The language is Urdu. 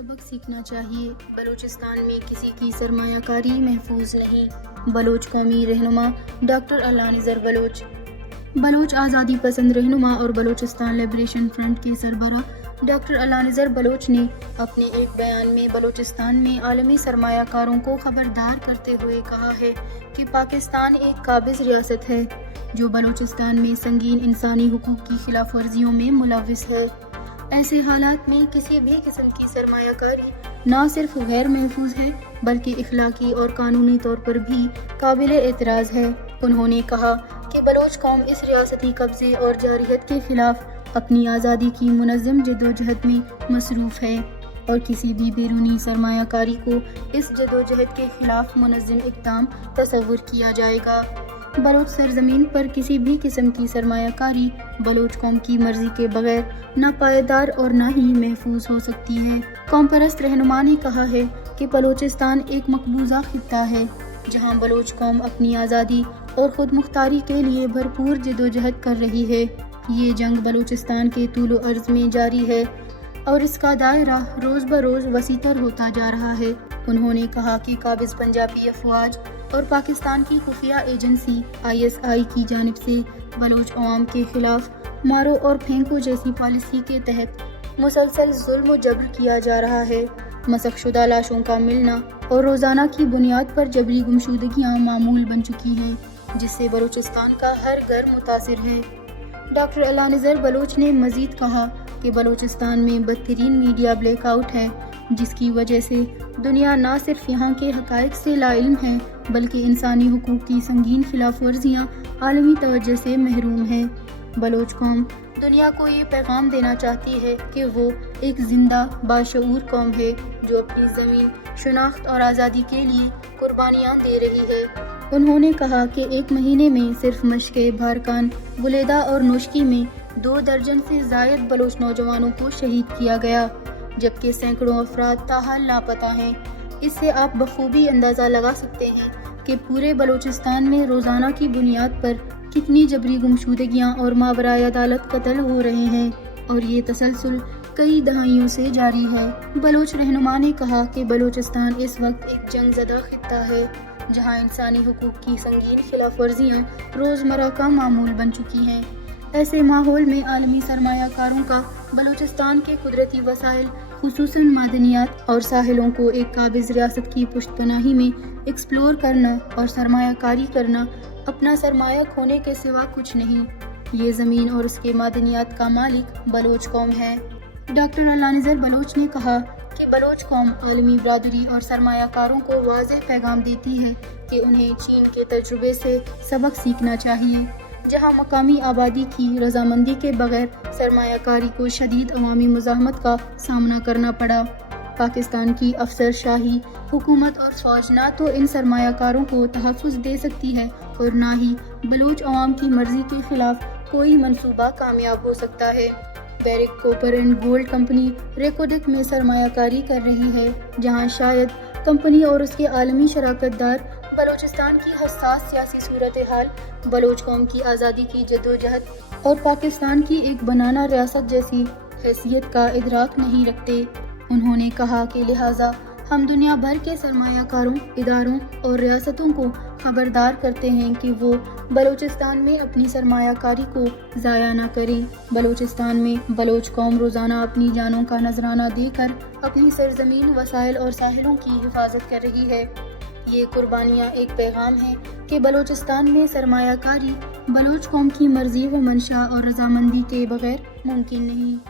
سبق سیکھنا چاہیے۔ بلوچستان میں کسی کی سرمایہ کاری محفوظ نہیں۔ بلوچ قومی رہنما ڈاکٹر اعلیٰ نذر بلوچ۔ بلوچ آزادی پسند رہنما اور بلوچستان لبریشن فرنٹ کے سربراہ ڈاکٹر اعلیٰ نذر بلوچ نے اپنے ایک بیان میں بلوچستان میں عالمی سرمایہ کاروں کو خبردار کرتے ہوئے کہا ہے کہ پاکستان ایک قابض ریاست ہے جو بلوچستان میں سنگین انسانی حقوق کی خلاف ورزیوں میں ملوث ہے۔ ایسے حالات میں کسی بھی قسم کی سرمایہ کاری نہ صرف غیر محفوظ ہے بلکہ اخلاقی اور قانونی طور پر بھی قابل اعتراض ہے۔ انہوں نے کہا کہ بلوچ قوم اس ریاستی قبضے اور جارحیت کے خلاف اپنی آزادی کی منظم جدوجہد میں مصروف ہے اور کسی بھی بیرونی سرمایہ کاری کو اس جدوجہد کے خلاف منظم اقدام تصور کیا جائے گا۔ بلوچ سرزمین پر کسی بھی قسم کی سرمایہ کاری بلوچ قوم کی مرضی کے بغیر نہ پائیدار اور نہ ہی محفوظ ہو سکتی ہے۔ قوم پرست رہنما نے کہا ہے کہ بلوچستان ایک مقبوضہ خطہ ہے جہاں بلوچ قوم اپنی آزادی اور خود مختاری کے لیے بھرپور جدوجہد کر رہی ہے۔ یہ جنگ بلوچستان کے طول و عرض میں جاری ہے اور اس کا دائرہ روز بروز وسیع تر ہوتا جا رہا ہے۔ انہوں نے کہا کہ قابض پنجابی افواج اور پاکستان کی خفیہ ایجنسی ISI کی جانب سے بلوچ عوام کے خلاف مارو اور پھینکو جیسی پالیسی کے تحت مسلسل ظلم و جبر کیا جا رہا ہے۔ مسخ شدہ لاشوں کا ملنا اور روزانہ کی بنیاد پر جبری گمشدگیاں معمول بن چکی ہیں جس سے بلوچستان کا ہر گھر متاثر ہے۔ ڈاکٹر اعلیٰ نذر بلوچ نے مزید کہا کہ بلوچستان میں بدترین میڈیا بلیک آؤٹ ہے جس کی وجہ سے دنیا نہ صرف یہاں کے حقائق سے لا علم ہے بلکہ انسانی حقوق کی سنگین خلاف ورزیاں عالمی توجہ سے محروم ہے۔ بلوچ قوم دنیا کو یہ پیغام دینا چاہتی ہے کہ وہ ایک زندہ باشعور قوم ہے جو اپنی زمین، شناخت اور آزادی کے لیے قربانیاں دے رہی ہے۔ انہوں نے کہا کہ ایک مہینے میں صرف مشقے، بھارکان، بلیدہ اور نوشکی میں 2 درجن سے زائد بلوچ نوجوانوں کو شہید کیا گیا جبکہ سینکڑوں افراد تاحال لاپتہ ہیں۔ اس سے آپ بخوبی اندازہ لگا سکتے ہیں کہ پورے بلوچستان میں روزانہ کی بنیاد پر کتنی جبری گمشدگیاں اور ماورائے عدالت قتل ہو رہے ہیں اور یہ تسلسل کئی دہائیوں سے جاری ہے۔ بلوچ رہنما نے کہا کہ بلوچستان اس وقت ایک جنگ زدہ خطہ ہے جہاں انسانی حقوق کی سنگین خلاف ورزیاں روزمرہ کا معمول بن چکی ہیں۔ ایسے ماحول میں عالمی سرمایہ کاروں کا بلوچستان کے قدرتی وسائل خصوصاً معدنیات اور ساحلوں کو ایک قابض ریاست کی پشت پناہی میں ایکسپلور کرنا اور سرمایہ کاری کرنا اپنا سرمایہ کھونے کے سوا کچھ نہیں۔ یہ زمین اور اس کے معدنیات کا مالک بلوچ قوم ہے۔ ڈاکٹر اعلیٰ نذر بلوچ نے کہا کہ بلوچ قوم عالمی برادری اور سرمایہ کاروں کو واضح پیغام دیتی ہے کہ انہیں چین کے تجربے سے سبق سیکھنا چاہیے جہاں مقامی آبادی کی رضامندی کے بغیر سرمایہ کاری کو شدید عوامی مزاحمت کا سامنا کرنا پڑا۔ پاکستان کی افسر شاہی حکومت اور فوج نہ تو ان سرمایہ کاروں کو تحفظ دے سکتی ہے اور نہ ہی بلوچ عوام کی مرضی کے خلاف کوئی منصوبہ کامیاب ہو سکتا ہے۔ Barrick Cooper and Gold company Reko Diq میں سرمایہ کاری کر رہی ہے جہاں شاید کمپنی اور اس کے عالمی شراکت دار بلوچستان کی حساس سیاسی صورتحال، بلوچ قوم کی آزادی کی جدوجہد اور پاکستان کی ایک بنانا ریاست جیسی حیثیت کا ادراک نہیں رکھتے۔ انہوں نے کہا کہ لہٰذا ہم دنیا بھر کے سرمایہ کاروں، اداروں اور ریاستوں کو خبردار کرتے ہیں کہ وہ بلوچستان میں اپنی سرمایہ کاری کو ضائع نہ کریں۔ بلوچستان میں بلوچ قوم روزانہ اپنی جانوں کا نذرانہ دے کر اپنی سرزمین، وسائل اور ساحلوں کی حفاظت کر رہی ہے۔ یہ قربانیاں ایک پیغام ہیں کہ بلوچستان میں سرمایہ کاری بلوچ قوم کی مرضی و منشا اور رضامندی کے بغیر ممکن نہیں۔